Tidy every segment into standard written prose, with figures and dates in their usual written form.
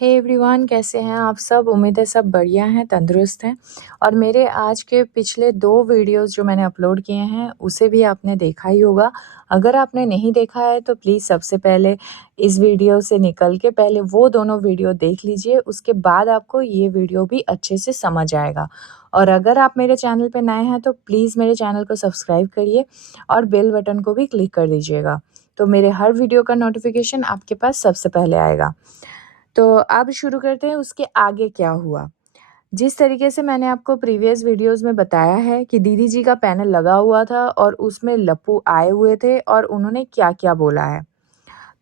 Hey everyone, कैसे हैं आप सब। उम्मीद है सब बढ़िया हैं, तंदुरुस्त हैं। और मेरे आज के पिछले 2 वीडियोज़ जो मैंने अपलोड किए हैं उसे भी आपने देखा ही होगा। अगर आपने नहीं देखा है तो प्लीज़ सबसे पहले इस वीडियो से निकल के पहले वो दोनों वीडियो देख लीजिए, उसके बाद आपको ये वीडियो भी अच्छे से समझ आएगा। और अगर आप मेरे चैनल पे नए हैं तो प्लीज़ मेरे चैनल को सब्सक्राइब करिए और बेल बटन को भी क्लिक कर दीजिएगा, तो मेरे हर वीडियो का नोटिफिकेशन आपके पास सबसे पहले आएगा। तो अब शुरू करते हैं उसके आगे क्या हुआ। जिस तरीके से मैंने आपको प्रीवियस वीडियोज़ में बताया है कि दीदी जी का पैनल लगा हुआ था और उसमें लप्पू आए हुए थे और उन्होंने क्या-क्या बोला है।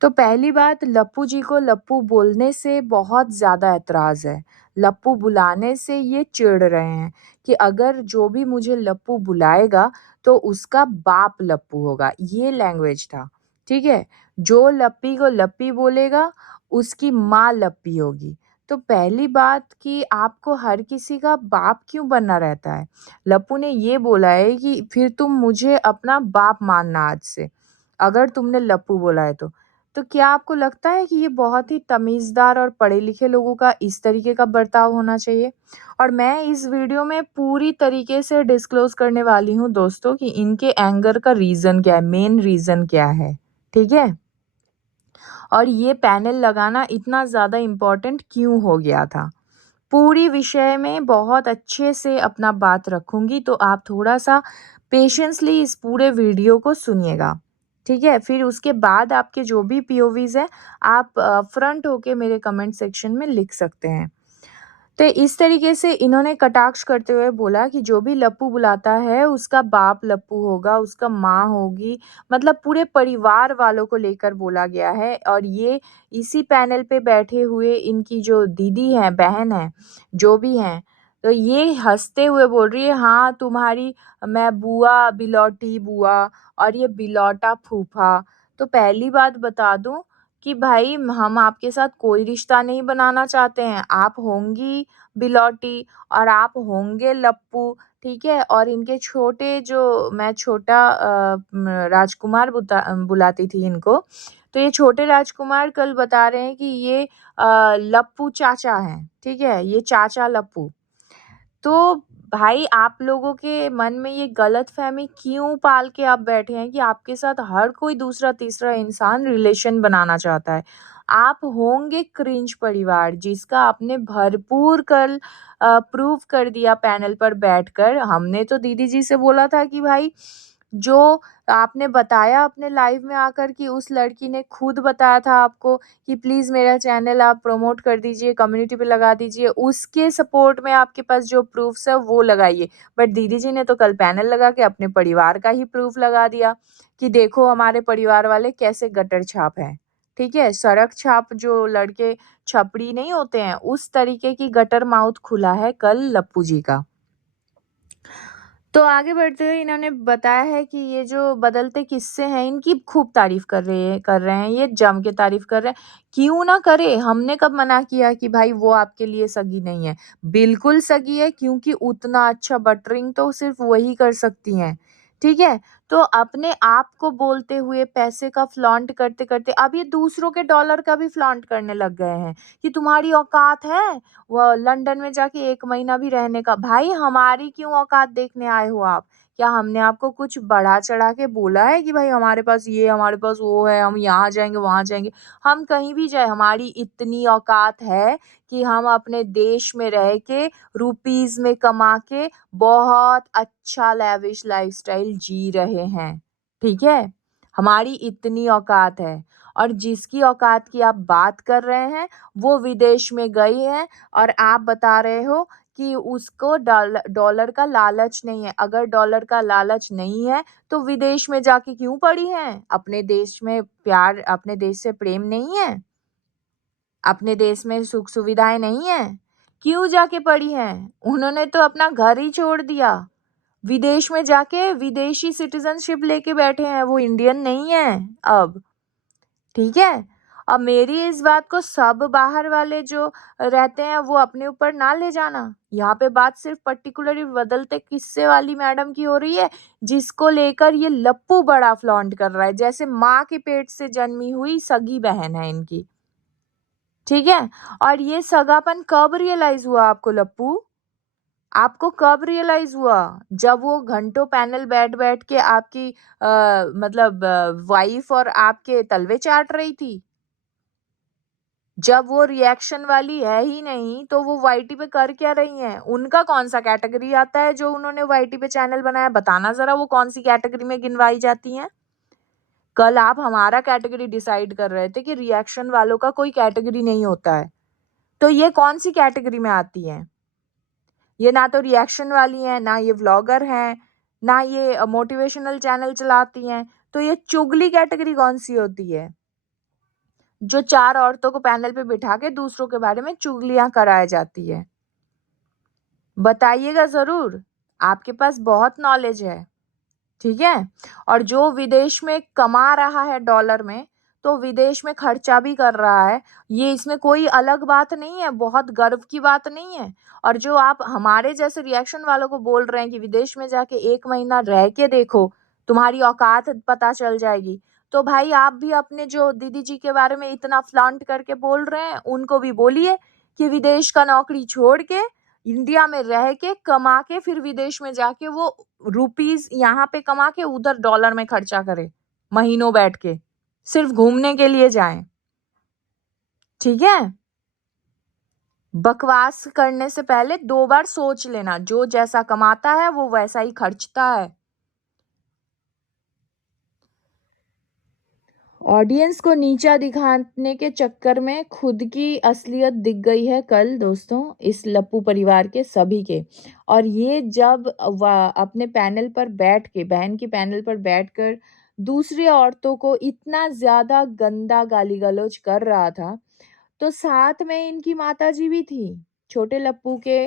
तो पहली बात, लप्पू जी को लप्पू बोलने से बहुत ज़्यादा ऐतराज़ है। लप्पू बुलाने से ये चिढ़ रहे हैं कि अगर जो भी मुझे लप्पू बुलाएगा तो उसका बाप लप्पू होगा, ये लैंग्वेज था, ठीक है? जो लप्पी को लप्पी बोलेगा उसकी माँ लप्पी होगी। तो पहली बात कि आपको हर किसी का बाप क्यों बनना रहता है? लप्पू ने ये बोला है कि फिर तुम मुझे अपना बाप मानना आज से, अगर तुमने लप्पू बोला है तो। तो क्या आपको लगता है कि ये बहुत ही तमीज़दार और पढ़े-लिखे लोगों का इस तरीके का बर्ताव होना चाहिए? और मैं इस वीडियो में पूरी तरीके से डिस्क्लोज़ करने वाली हूँ दोस्तों कि इनके एंगर का रीज़न क्या है, मेन रीज़न क्या है, ठीक है? और ये पैनल लगाना इतना ज़्यादा इम्पोर्टेंट क्यों हो गया था? पूरी विषय में बहुत अच्छे से अपना बात रखूँगी, तो आप थोड़ा-सा पेशेंसली इस पूरे वीडियो को सुनिएगा, ठीक है? फिर उसके बाद आपके जो भी पीओवीज़ हैं, आप फ्रंट होके मेरे कमेंट सेक्शन में लिख सकते हैं। तो इस तरीके से इन्होंने कटाक्ष करते हुए बोला कि जो भी लप्पू बुलाता है उसका बाप लप्पू होगा, उसका माँ होगी, मतलब पूरे परिवार वालों को लेकर बोला गया है। और ये इसी पैनल पे बैठे हुए इनकी जो दीदी हैं, बहन हैं, जो भी हैं, तो ये हँसते हुए बोल रही है, हाँ, तुम्हारी मैं बुआ, बिलौटी बुआ और ये बिलौटा फूफा। तो पहली बात बता दूँ कि भाई हम आपके साथ कोई रिश्ता नहीं बनाना चाहते हैं। आप होंगी बिलौटी और आप होंगे लप्पू, ठीक है? और इनके छोटे जो मैं छोटा राजकुमार बुलाती थी इनको, तो ये छोटे राजकुमार कल बता रहे हैं कि ये लप्पू चाचा हैं, ठीक है? ये चाचा लप्पू। तो भाई आप लोगों के मन में ये गलतफ़हमी क्यों पाल के आप बैठे हैं कि आपके साथ हर कोई दूसरा-तीसरा इंसान रिलेशन बनाना चाहता है। आप होंगे क्रिंज परिवार जिसका आपने भरपूर कल प्रूव कर दिया पैनल पर बैठकर। हमने तो दीदी जी से बोला था कि भाई जो आपने बताया अपने लाइव में आकर कि उस लड़की ने खुद बताया था आपको कि प्लीज़ मेरा चैनल आप प्रमोट कर दीजिए, कम्युनिटी पे लगा दीजिए, उसके सपोर्ट में आपके पास जो प्रूफ्स है वो लगाइए। बट दीदी जी ने तो कल पैनल लगा के अपने परिवार का ही प्रूफ लगा दिया कि देखो हमारे परिवार वाले कैसे गटर छाप हैं, ठीक है? सड़क छाप जो लड़के छपरी नहीं होते हैं, उस तरीके की गटर माउथ खुला है कल लप्पू जी का। तो आगे बढ़ते हुए इन्होंने बताया है कि ये जो बदलते किस्से हैं इनकी खूब तारीफ़ कर रहे हैं, ये जम के तारीफ़ कर रहे हैं। क्यों ना करे, हमने कब मना किया कि भाई वो आपके लिए सगी नहीं है। बिल्कुल सगी है, क्योंकि उतना अच्छा बटरिंग तो सिर्फ़ वही कर सकती हैं, ठीक है? तो अपने आप को बोलते हुए पैसे का फ्लॉन्ट करते-करते अब ये दूसरों के डॉलर का भी फ्लॉन्ट करने लग गए हैं कि तुम्हारी औकात है वो लंदन में जाके 1 महीना भी रहने का। भाई हमारी क्यों औकात देखने आए हो आप? क्या हमने आपको कुछ बढ़ा-चढ़ा के बोला है कि भाई हमारे पास ये, हमारे पास वो है, हम यहाँ जाएँगे, वहाँ जाएँगे। हम कहीं भी जाएँ, हमारी इतनी औकात है कि हम अपने देश में रह के रुपीज़ में कमा के बहुत अच्छा लेविश लाइफ़स्टाइल जी रहे हैं, ठीक है? हमारी इतनी औकात है। और जिसकी औकात की आप बात कर रहे हैं, वो विदेश में गई है और आप बता रहे हो कि उसको डॉलर का लालच नहीं है। अगर डॉलर का लालच नहीं है, तो विदेश में जाके क्यों पड़ी हैं? अपने देश में प्यार, अपने देश से प्रेम नहीं है? अपने देश में सुख-सुविधाएँ नहीं हैं? क्यों जाके पड़ी हैं? उन्होंने तो अपना घर ही छोड़ दिया। विदेश में जाके विदेशी सिटीज़नशिप लेके बैठे हैं, वो इंडियन नहीं हैं अब। ठीक है? अब मेरी इस बात को सब बाहर वाले जो रहते हैं वो अपने ऊपर ना ले जाना। यहाँ पे बात सिर्फ़ पर्टिकुलरली बदलते किस्से वाली मैडम की हो रही है, जिसको लेकर ये लप्पू बड़ा फ्लॉन्ट कर रहा है, जैसे माँ के पेट से जन्मी हुई सगी बहन है इनकी। ठीक है। और ये सगापन कब रियलाइज हुआ आपको लप्पू? आपको कब रियलाइज हुआ? जब वो घंटों पैनल बैठ बैठ के आपकी मतलब वाइफ और आपके तलवे चाट रही थी। जब वो रिएक्शन वाली है ही नहीं तो वो वाईटी पे कर क्या रही हैं? उनका कौन सा कैटेगरी आता है जो उन्होंने वाईटी पे चैनल बनाया? बताना जरा, वो कौन सी कैटेगरी में गिनवाई जाती हैं? कल आप हमारा कैटेगरी डिसाइड कर रहे थे कि रिएक्शन वालों का कोई कैटेगरी नहीं होता है, तो ये कौन सी कैटेगरी में आती हैं? ये ना तो रिएक्शन वाली हैं, ना ये व्लॉगर हैं, ना ये मोटिवेशनल चैनल चलाती हैं, तो ये चुगली कैटेगरी कौन सी होती है? जो 4 औरतों को पैनल पे बिठा के दूसरों के बारे में चुगलियां कराई जाती है। बताइएगा जरूर, आपके पास बहुत नॉलेज है, ठीक है। और जो विदेश में कमा रहा है डॉलर में, तो विदेश में खर्चा भी कर रहा है, ये इसमें कोई अलग बात नहीं है, बहुत गर्व की बात नहीं है। और जो आप हमारे जैसे रिएक्शन वालों को बोल रहे हैं कि विदेश में जाके 1 महीना रह के देखो, तुम्हारी औकात पता चल जाएगी, तो भाई आप भी अपने जो दीदी जी के बारे में इतना फ्लॉन्ट करके बोल रहे हैं, उनको भी बोलिए कि विदेश का नौकरी छोड़ के इंडिया में रह के कमा के फिर विदेश में जाके वो रुपीस यहाँ पे कमा के उधर डॉलर में खर्चा करे, महीनों बैठ के सिर्फ घूमने के लिए जाएं, ठीक है। बकवास करने से पहले 2 बार सोच लेना, जो जैसा कमाता है वो वैसा ही खर्चता है। ऑडियंस को नीचा दिखाने के चक्कर में खुद की असलियत दिख गई है कल दोस्तों, इस लप्पू परिवार के सभी के। और ये जब अपने पैनल पर बैठ के, बहन की पैनल पर बैठकर दूसरी औरतों को इतना ज्यादा गंदा गाली गलौज कर रहा था, तो साथ में इनकी माताजी भी थी। छोटे लप्पू के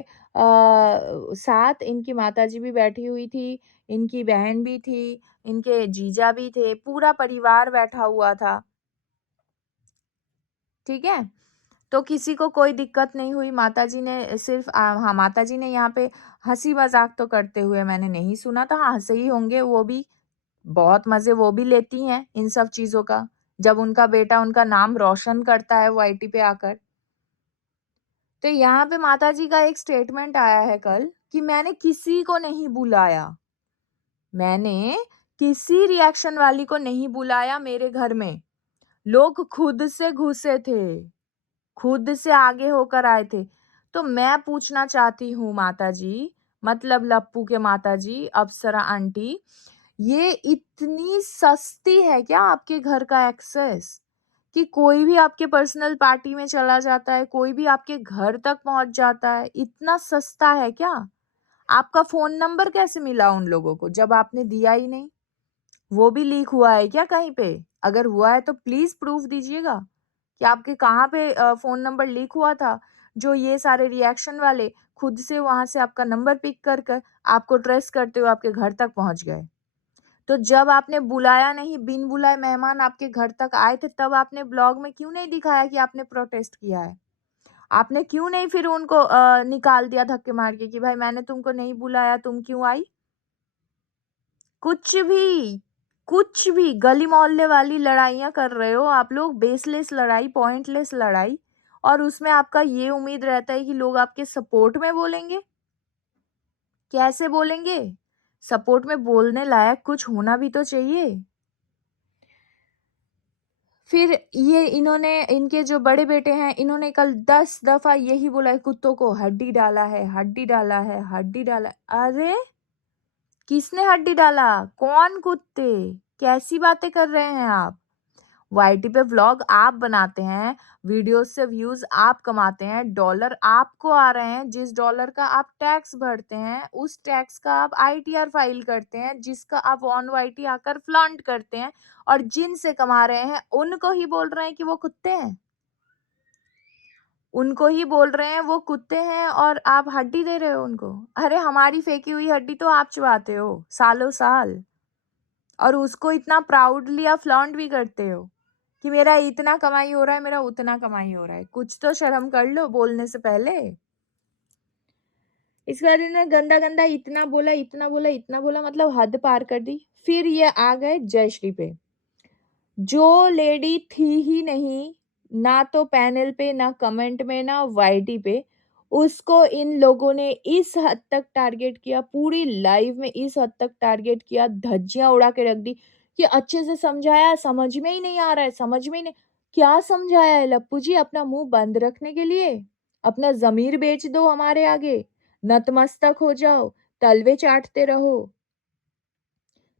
साथ इनकी माताजी भी बैठी हुई थी, इनकी बहन भी थी, इनके जीजा भी थे, पूरा परिवार बैठा हुआ था, ठीक है। तो किसी को कोई दिक्कत नहीं हुई। माताजी ने सिर्फ हाँ, माताजी ने यहाँ पे हंसी मजाक तो करते हुए मैंने नहीं सुना था। हाँ, हंसे ही होंगे, वो भी बहुत मजे वो भी लेती हैं इन सब चीजों का, जब उनका बेटा उनका नाम रोशन करता है वो आईटी पे आकर। तो यहाँ पे माताजी का एक स्टेटमेंट आया है कल कि मैंने किसी को नहीं बुलाया, मैंने किसी रिएक्शन वाली को नहीं बुलाया मेरे घर में, लोग खुद से घुसे थे, खुद से आगे होकर आए थे। तो मैं पूछना चाहती हूँ माताजी, मतलब लप्पू के माताजी अप्सरा आंटी, ये इतनी सस्ती है क्या आपके घर का एक्सेस कि कोई भी आपके पर्सनल पार्टी में चला जाता है, कोई भी आपके घर तक पहुंच जाता है? इतना सस्ता है क्या? आपका फोन नंबर कैसे मिला उन लोगों को जब आपने दिया ही नहीं? वो भी लीक हुआ है क्या कहीं पे? अगर हुआ है तो प्लीज प्रूफ दीजिएगा कि आपके कहाँ पे फोन नंबर लीक हुआ था, जो ये सारे रिएक्शन वाले खुद से वहां से आपका नंबर पिक कर कर आपको ट्रेस करते हुए आपके घर तक पहुंच गए। तो जब आपने बुलाया नहीं, बिन बुलाए मेहमान आपके घर तक आए थे, तब आपने ब्लॉग में क्यों नहीं दिखाया कि आपने प्रोटेस्ट किया है? आपने क्यों नहीं फिर उनको निकाल दिया धक्के मार के कि भाई मैंने तुमको नहीं बुलाया, तुम क्यों आई? कुछ भी गली मोहल्ले वाली लड़ाइयाँ कर रहे हो आप लोग, बेसलेस लड़ाई, पॉइंटलेस लड़ाई, और उसमें आपका ये उम्मीद रहता है कि लोग आपके सपोर्ट में बोलेंगे। कैसे बोलेंगे? सपोर्ट में बोलने लायक कुछ होना भी तो चाहिए। फिर ये इन्होंने, इनके जो बड़े बेटे हैं, इन्होंने कल 10 दफा यही बोला है, कुत्तों को हड्डी डाला है, हड्डी डाला है, हड्डी डाला है। अरे किसने हड्डी डाला? कौन कुत्ते? कैसी बातें कर रहे हैं आप? वाईटी पे व्लॉग आप बनाते हैं, वीडियोस से व्यूज आप कमाते हैं, डॉलर आपको आ रहे हैं, जिस डॉलर का आप टैक्स भरते हैं उस टैक्स का आप आईटीआर फाइल करते हैं, जिसका आप ऑन वाईटी आकर फ्लॉन्ट करते हैं, और जिनसे कमा रहे हैं उनको ही बोल रहे हैं कि वो कुत्ते हैं, उनको ही बोल रहे हैं वो कुत्ते हैं, और आप हड्डी दे रहे हो उनको। अरे हमारी फेंकी हुई हड्डी तो आप चबाते हो सालों साल, और उसको इतना प्राउडली आप फ्लॉन्ट भी करते हो कि मेरा इतना कमाई हो रहा है, मेरा उतना कमाई हो रहा है। कुछ तो शर्म कर लो बोलने से पहले। इस बार इन्होंने गंदा गंदा इतना बोला, इतना बोला, इतना बोला, मतलब हद पार कर दी। फिर ये आ गए जयश्री पे, जो लेडी थी ही नहीं ना तो पैनल पे, ना कमेंट में, ना वाईटी पे। उसको इन लोगों ने इस हद तक टारगेट किया, पूरी लाइव में इस हद तक टारगेट किया, धज्जियाँ उड़ा के रख दी कि अच्छे से समझाया, समझ में ही नहीं आ रहा है, समझ में ही नहीं। क्या समझाया है लप्पू जी? अपना मुँह बंद रखने के लिए? अपना ज़मीर बेच दो हमारे आगे, नतमस्तक हो जाओ, तलवे चाटते रहो।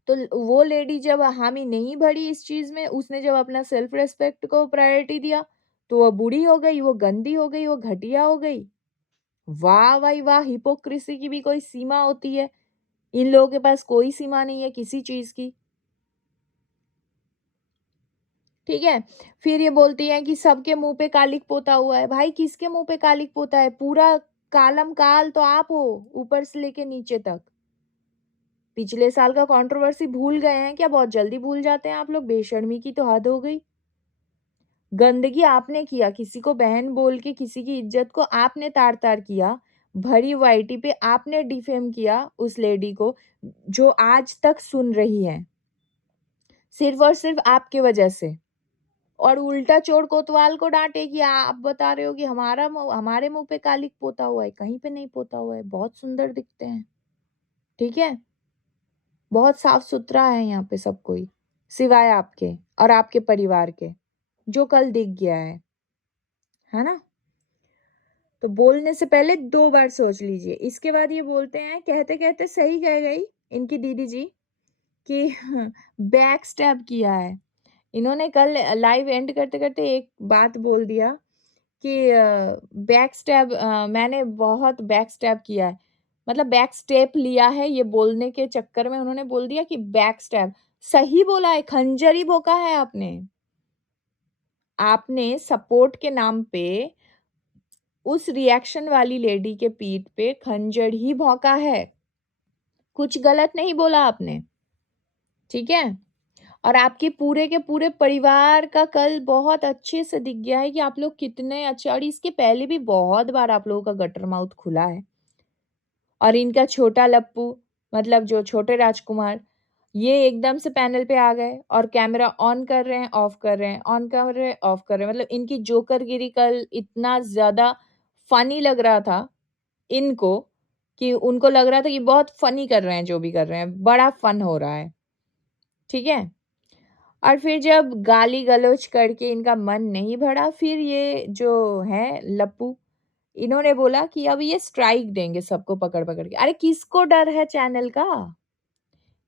तो वो लेडी जब हामी नहीं भरी इस चीज़ में, उसने जब अपना सेल्फ रिस्पेक्ट को प्रायोरिटी दिया, तो वो बुरी हो गई, वो गंदी हो गई, वो घटिया हो गई। वाह भाई वाह! हिपोक्रेसी की भी कोई सीमा होती है। इन लोगों के पास कोई सीमा नहीं है किसी चीज़ की। ठीक है? फिर ये बोलती हैं कि सबके मुँह पे कालिक पोता हुआ है। भाई किसके मुँह पे कालिक पोता है? पूरा कालम काल तो आप हो, ऊपर से लेके नीचे तक। पिछले साल का कंट्रोवर्सी भूल गए हैं क्या? बहुत जल्दी भूल जाते हैं आप लोग, बेशर्मी की तो हद हो गई। गंदगी आपने किया, किसी को बहन बोल के किसी की इज्जत को आपने तार-तार किया। भरी वाईटी पे आपने डिफेम किया उस लेडी को, जो आज तक सुन रही है। सिर्फ़ और सिर्फ़ आपके वजह से। और उल्टा चोर कोतवाल को डाँटे कि आप बता रहे हो कि हमारे मुँह पे कालिक पोता हुआ है, कहीं पे नहीं पोता हुआ है, बहुत सुंदर दिखते हैं। ठीक है? बहुत साफ-सुथरा है यहाँ पे सब कोई, सिवाय आपके और आपके परिवार के, जो कल दिख गया है ना? तो बोलने से पहले 2 बार सोच लीजिए। इसके बाद ये बोलते हैं, कहते-कहते सही कह गई इनकी दीदी जी कि बैक स्टैब किया है। इन्होंने कल लाइव एंड करते-करते एक बात बोल दिया कि बैक स्टैब मैंने बहुत बैक स्टैब किया है। मतलब बैक स्टेप लिया है, ये बोलने के चक्कर में उन्होंने बोल दिया कि बैक स्टैब। सही बोला है, खंजर ही भोंका है आपने। आपने सपोर्ट के नाम पे उस रिएक्शन वाली लेडी के पीठ पे खंजर ही भोंका है। कुछ गलत नहीं बोला आपने, ठीक है? और आपके पूरे के पूरे परिवार का कल बहुत अच्छे से दिख गया है कि आप लोग कितने अच्छे, और इसके पहले भी बहुत बार आप लोगों का गटर माउथ खुला है। और इनका छोटा लप्पू, मतलब जो छोटे राजकुमार, ये एकदम से पैनल पे आ गए और कैमरा ऑन कर रहे हैं, ऑफ कर रहे हैं, ऑन कर रहे हैं, ऑफ कर रहे हैं। मतलब इनकी जोकरगिरी कल इतना ज़्यादा फ़नी लग रहा था इनको, कि उनको लग रहा था कि बहुत फ़नी कर रहे हैं जो भी कर रहे हैं, बड़ा फ़न हो रहा है। ठीक है? और फिर जब गाली-गलौच करके इनका मन नहीं भरा, फिर ये जो हैं लप्पू, इन्होंने बोला कि अब ये स्ट्राइक देंगे सबको पकड़-पकड़ के। अरे किसको डर है चैनल का?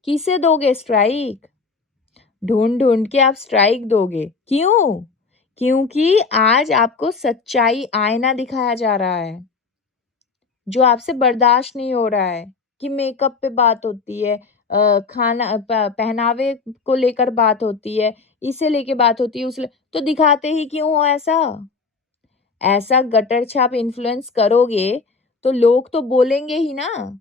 किसे दोगे स्ट्राइक? ढूँढ-ढूँढ के आप स्ट्राइक दोगे। क्यों? क्योंकि आज आपको सच्चाई आईना दिखाया जा रहा है, जो आपसे बर्दाश्त नहीं हो रहा है कि मेकअप पे बात होती है, खाना पहनावे को लेकर बात होती है, इसे लेके बात होती है, तो दिखाते ही क्यों हो ऐसा? ऐसा गटर छाप इन्फ्लुएंस करोगे, तो लोग तो बोलेंगे ही ना।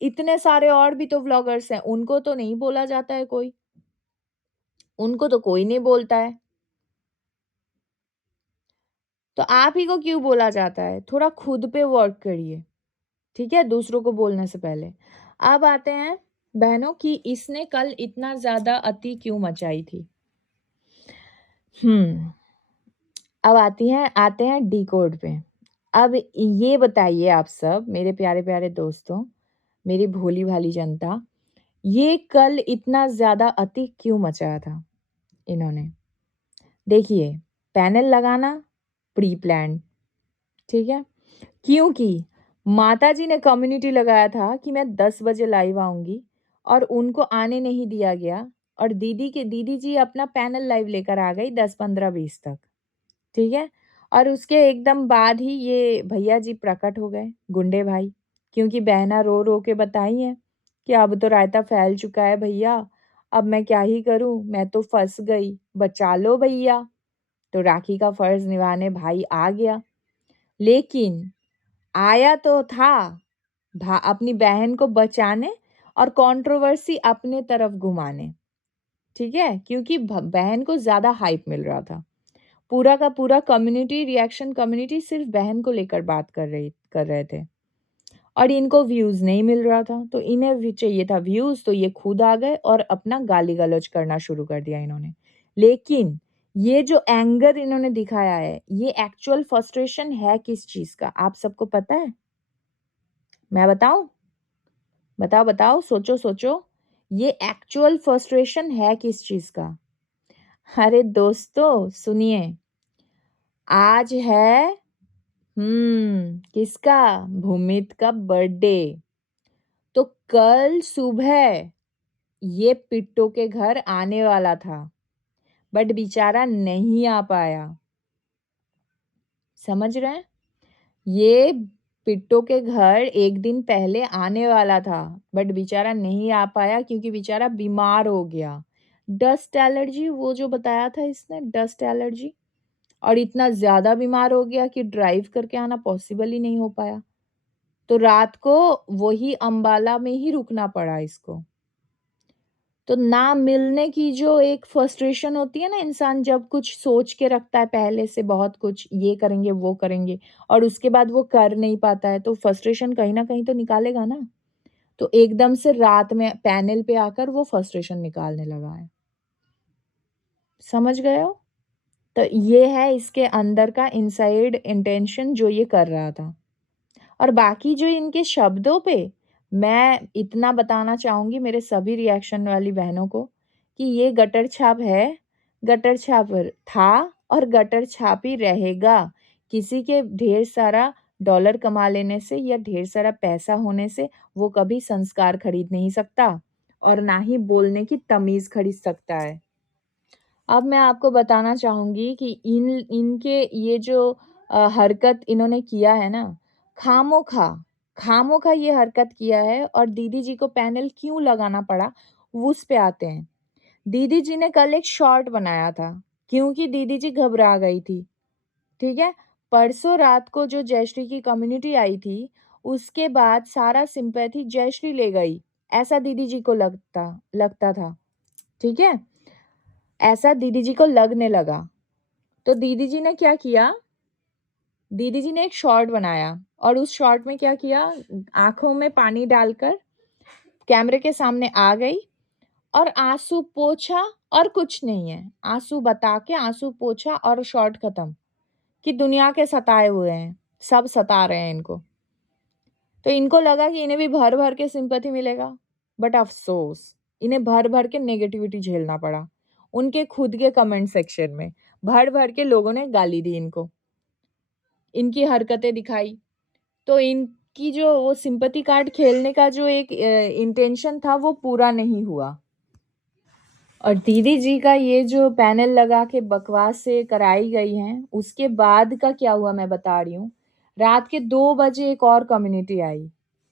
इतने सारे और भी तो व्लॉगर्स हैं, उनको तो नहीं बोला जाता है कोई। उनको तो कोई नहीं बोलता है। तो आप ही को क्यों बोला जाता है? थोड़ा खुद पे वर्क करिए, ठीक है? दूसरों को बोलने से पहले। अब आते हैं बहनों कि इसने कल इतना ज़्यादा अति क्यों मचाई थी? हुँ। अब आते हैं डिकोड पे। अब ये बताइए आप सब मेरे प्यारे-प्यारे दोस्तों, मेरी भोली-भाली जनता, ये कल इतना ज़्यादा अति क्यों मचाया था इन्होंने? देखिए, पैनल लगाना प्री प्लान्ड, ठीक है? क्योंकि माताजी ने कम्युनिटी लगाया था कि मैं 10 बजे लाइव आऊँगी और उनको आने नहीं दिया गया, और दीदी जी अपना पैनल लाइव लेकर आ गई 10, 15, 20 तक। ठीक है? और उसके एकदम बाद ही ये भैया जी प्रकट हो गए, गुंडे भाई, क्योंकि बहना रो-रो के बताई हैं कि अब तो रायता फैल चुका है भैया, अब मैं क्या ही करूँ? मैं तो फँस गई, बचा लो भैया। तो राखी का फ़र्ज़ निभाने भाई आ गया, लेकिन आया तो था अपनी बहन को बचाने और कंट्रोवर्सी अपने तरफ घुमाने, ठीक है? क्योंकि बहन को ज़्यादा हाइप मिल रहा था। पूरा का पूरा कम्युनिटी सिर्फ़ बहन को लेकर बात कर रहे थे, और इनको व्यूज़ नहीं मिल रहा था, तो इन्हें भी चाहिए था व्यूज़, तो ये खुद आ गए और अपना गाली-गलौच करना शुरू कर दिया इन्होंने। लेकिन ये जो एंगर इन्होंने दिखाया है, ये एक्चुअल फ्रस्ट्रेशन है किस चीज का, आप सबको पता है? मैं बताऊं? बताओ बताओ, सोचो सोचो, ये एक्चुअल फ्रस्ट्रेशन है किस चीज का? अरे दोस्तों सुनिए, आज है किसका? भूमित का बर्थडे। तो कल सुबह ये पिट्टो के घर आने वाला था, बट बेचारा नहीं आ पाया। समझ रहे हैं? ये पिट्टो के घर एक दिन पहले आने वाला था, बट बेचारा नहीं आ पाया क्योंकि बेचारा बीमार हो गया। डस्ट एलर्जी, वो जो बताया था इसने, डस्ट एलर्जी, और इतना ज्यादा बीमार हो गया कि ड्राइव करके आना पॉसिबल ही नहीं हो पाया। तो रात को वही अंबाला में ही रुकना पड़ा इसको। तो ना मिलने की जो एक फ्रस्ट्रेशन होती है ना, इंसान जब कुछ सोच के रखता है पहले से, बहुत कुछ ये करेंगे वो करेंगे, और उसके बाद वो कर नहीं पाता है, तो फ्रस्ट्रेशन कहीं ना कहीं तो निकालेगा ना। तो एकदम से रात में पैनल पे आकर वो फ्रस्ट्रेशन निकालने लगा है। समझ गए हो? तो ये है इसके अंदर का इनसाइड इंटेंशन जो ये कर रहा था। और बाकी जो इनके शब्दों पे मैं इतना बताना चाहूंगी मेरे सभी रिएक्शन वाली बहनों को, कि ये गटर छाप है, गटर छाप था, और गटर छाप ही रहेगा। किसी के ढेर सारा डॉलर कमा लेने से या ढेर सारा पैसा होने से वो कभी संस्कार खरीद नहीं सकता, और ना ही बोलने की तमीज खरीद सकता है। अब मैं आपको बताना चाहूंगी कि इनके ये जो हरकत इन्होंने किया है ना, खामोखा खामोखा ये हरकत किया है। और दीदी जी को पैनल क्यों लगाना पड़ा, वो उस पे आते हैं। दीदी जी ने कल एक शॉर्ट बनाया था क्योंकि दीदी जी घबरा गई थी। ठीक है, परसों रात को जो जयश्री की कम्युनिटी आई थी, उसके बाद सारा सिंपैथी जयश्री ले गई, ऐसा दीदी जी को लगता लगता था। ठीक है, ऐसा दीदी जी को लगने लगा। तो दीदी जी ने क्या किया, दीदी जी ने एक शॉर्ट बनाया, और उस शॉर्ट में क्या किया, आंखों में पानी डालकर कैमरे के सामने आ गई और आंसू पोछा, और कुछ नहीं है, आंसू बता के आंसू पोछा और शॉर्ट खत्म, कि दुनिया के सताए हुए हैं, सब सता रहे हैं इनको। तो इनको लगा कि इन्हें भी भर भर के सिंपैथी मिलेगा, बट अफसोस इन्हें भर भर के नेगेटिविटी झेलना पड़ा। उनके खुद के कमेंट सेक्शन में भर भर के लोगों ने गाली दी इनको, इनकी हरकतें दिखाई। तो इनकी जो वो सिंपैथी कार्ड खेलने का जो एक इंटेंशन था वो पूरा नहीं हुआ। और दीदी जी का ये जो पैनल लगा के बकवास से कराई गई हैं, उसके बाद का क्या हुआ मैं बता रही हूँ। रात के 2 बजे एक और कम्युनिटी आई,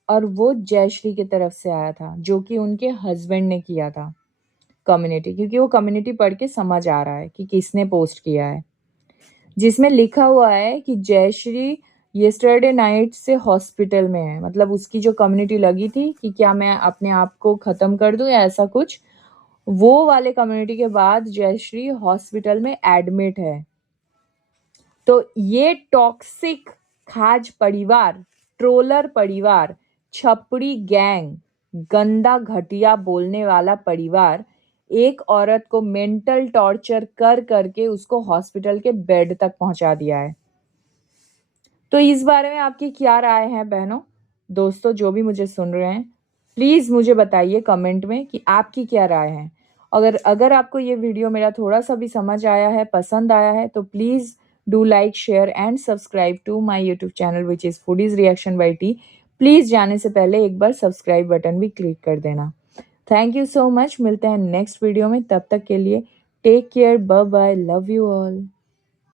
और वो जयश्री की तरफ से आया था, जो कि उनके हस्बैंड ने किया था कम्युनिटी, क्योंकि वो कम्युनिटी पढ़ के समझ आ रहा है कि किसने पोस्ट किया है, जिसमें लिखा हुआ है कि जयश्री येस्टरडे नाइट से हॉस्पिटल में है। मतलब उसकी जो कम्युनिटी लगी थी कि क्या मैं अपने आप को खत्म कर दूं या ऐसा कुछ, वो वाले कम्युनिटी के बाद जयश्री हॉस्पिटल में एडमिट है। तो ये टॉक्सिक खाज परिवार, ट्रोलर परिवार, छपड़ी गैंग, गंदा घटिया बोलने वाला परिवार एक औरत को मेंटल टॉर्चर कर करके उसको हॉस्पिटल के बेड तक पहुंचा दिया है। तो इस बारे में आपकी क्या राय है बहनों, दोस्तों, जो भी मुझे सुन रहे हैं, प्लीज मुझे बताइए कमेंट में कि आपकी क्या राय है। अगर अगर आपको ये वीडियो मेरा थोड़ा सा भी समझ आया है, पसंद आया है, तो please do like, share and subscribe to my YouTube channel which is foodies reaction by T. Please जाने से पहले एक बार सब्सक्राइब बटन भी क्लिक कर देना। थैंक यू सो मच, मिलते हैं नेक्स्ट वीडियो में, तब तक के लिए take care, bye bye, love you all.